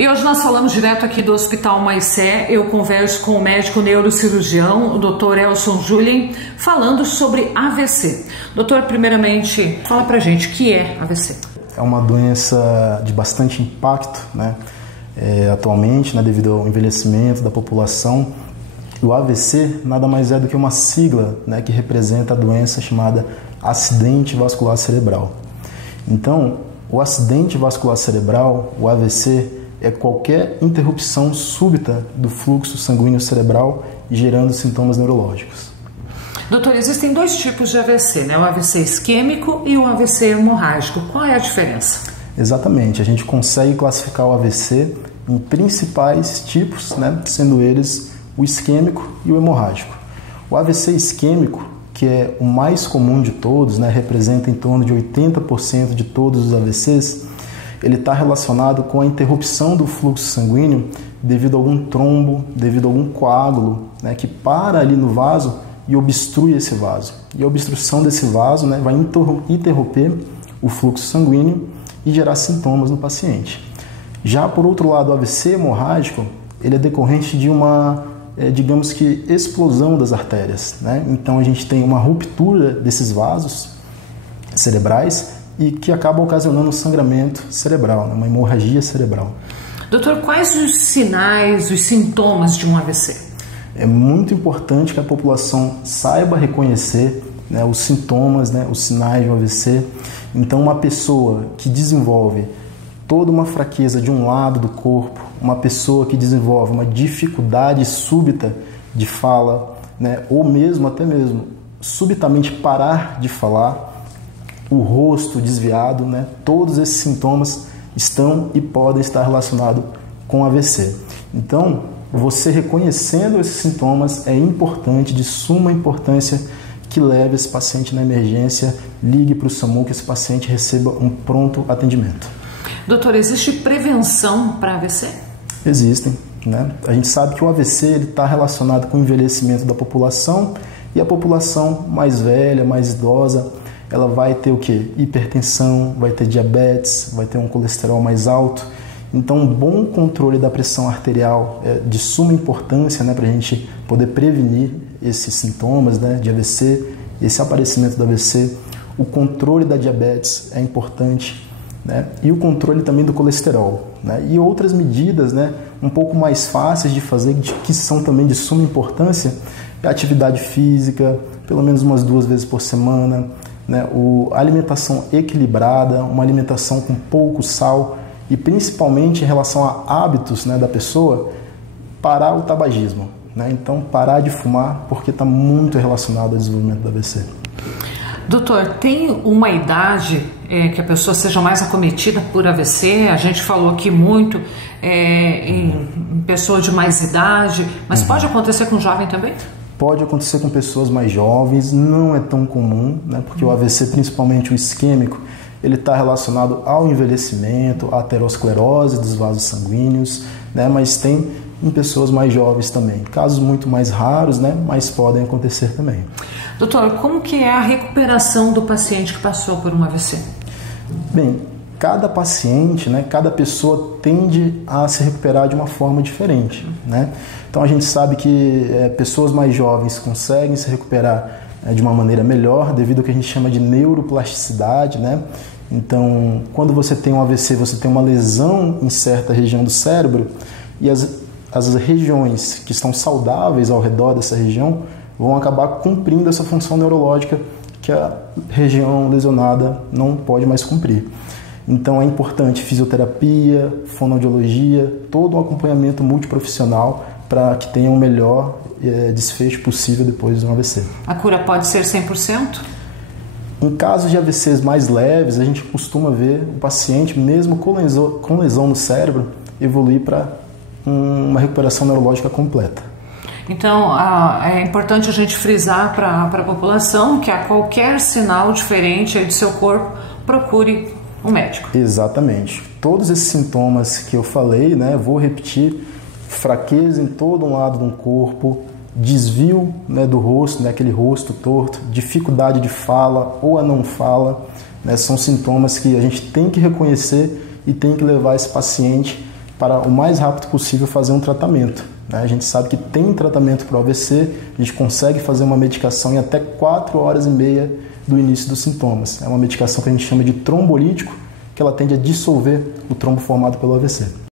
E hoje nós falamos direto aqui do Hospital Maicé. Eu converso com o médico neurocirurgião, o Dr. Elson Julien, falando sobre AVC. Doutor, primeiramente, fala pra gente o que é AVC. É uma doença de bastante impacto, né? Atualmente, né, devido ao envelhecimento da população. O AVC nada mais é do que uma sigla, né, que representa a doença chamada acidente vascular cerebral. Então, o acidente vascular cerebral, o AVC, é qualquer interrupção súbita do fluxo sanguíneo cerebral gerando sintomas neurológicos. Doutor, existem dois tipos de AVC, né? O AVC isquêmico e o AVC hemorrágico. Qual é a diferença? Exatamente, a gente consegue classificar o AVC em principais tipos, né? Sendo eles o isquêmico e o hemorrágico. O AVC isquêmico, que é o mais comum de todos, né? Representa em torno de 80% de todos os AVCs, ele está relacionado com a interrupção do fluxo sanguíneo devido a algum trombo, devido a algum coágulo, né, que para ali no vaso e obstrui esse vaso. E a obstrução desse vaso, né, vai interromper o fluxo sanguíneo e gerar sintomas no paciente. Já por outro lado, o AVC hemorrágico, ele é decorrente de uma, digamos que, explosão das artérias, né? Então a gente tem uma ruptura desses vasos cerebrais e que acaba ocasionando um sangramento cerebral, né? Uma hemorragia cerebral. Doutor, quais os sinais, os sintomas de um AVC? É muito importante que a população saiba reconhecer, né, os sintomas, né, os sinais de um AVC. Então, uma pessoa que desenvolve toda uma fraqueza de um lado do corpo, uma pessoa que desenvolve uma dificuldade súbita de fala, né, ou mesmo, até mesmo, subitamente parar de falar, o rosto desviado, né? Todos esses sintomas estão e podem estar relacionados com AVC. Então, você reconhecendo esses sintomas é importante, de suma importância, que leve esse paciente na emergência, ligue para o SAMU, que esse paciente receba um pronto atendimento. Doutor, existe prevenção para AVC? Existem, né? A gente sabe que o AVC está relacionado com o envelhecimento da população e a população mais velha, mais idosa, ela vai ter o quê? Hipertensão, vai ter diabetes, vai ter um colesterol mais alto. Então, um bom controle da pressão arterial é de suma importância, né, para a gente poder prevenir esses sintomas, né, de AVC, esse aparecimento do AVC. O controle da diabetes é importante, né, e o controle também do colesterol, né, e outras medidas, né, um pouco mais fáceis de fazer, que são também de suma importância, é a atividade física, pelo menos umas 2 vezes por semana, né, a alimentação equilibrada, uma alimentação com pouco sal e principalmente em relação a hábitos, né, da pessoa, parar o tabagismo, né? Então parar de fumar porque está muito relacionado ao desenvolvimento do AVC. Doutor, tem uma idade que a pessoa seja mais acometida por AVC? A gente falou aqui muito em pessoa de mais idade, mas pode acontecer com jovem também? Pode acontecer com pessoas mais jovens, não é tão comum, né? Porque o AVC, principalmente o isquêmico, ele está relacionado ao envelhecimento, à aterosclerose dos vasos sanguíneos, né? Mas tem em pessoas mais jovens também. Casos muito mais raros, né? Mas podem acontecer também. Doutor, como que é a recuperação do paciente que passou por um AVC? Bem, cada paciente, né, cada pessoa tende a se recuperar de uma forma diferente, né? Então a gente sabe que pessoas mais jovens conseguem se recuperar de uma maneira melhor devido ao que a gente chama de neuroplasticidade, né? Então, quando você tem um AVC, você tem uma lesão em certa região do cérebro e as regiões que estão saudáveis ao redor dessa região vão acabar cumprindo essa função neurológica que a região lesionada não pode mais cumprir. Então é importante fisioterapia, fonoaudiologia, todo um acompanhamento multiprofissional para que tenha o melhor desfecho possível depois de um AVC. A cura pode ser 100%? Em casos de AVCs mais leves, a gente costuma ver o paciente, mesmo com lesão no cérebro, evoluir para uma recuperação neurológica completa. Então, é importante a gente frisar para a população que a qualquer sinal diferente do seu corpo, procure um médico. Exatamente. Todos esses sintomas que eu falei, né, vou repetir: fraqueza em todo um lado do corpo, desvio, né, do rosto, né, aquele rosto torto, dificuldade de fala ou a não fala, né, são sintomas que a gente tem que reconhecer e tem que levar esse paciente para o mais rápido possível fazer um tratamento. A gente sabe que tem tratamento para o AVC, a gente consegue fazer uma medicação em até 4 horas e meia do início dos sintomas. É uma medicação que a gente chama de trombolítico, que ela tende a dissolver o trombo formado pelo AVC.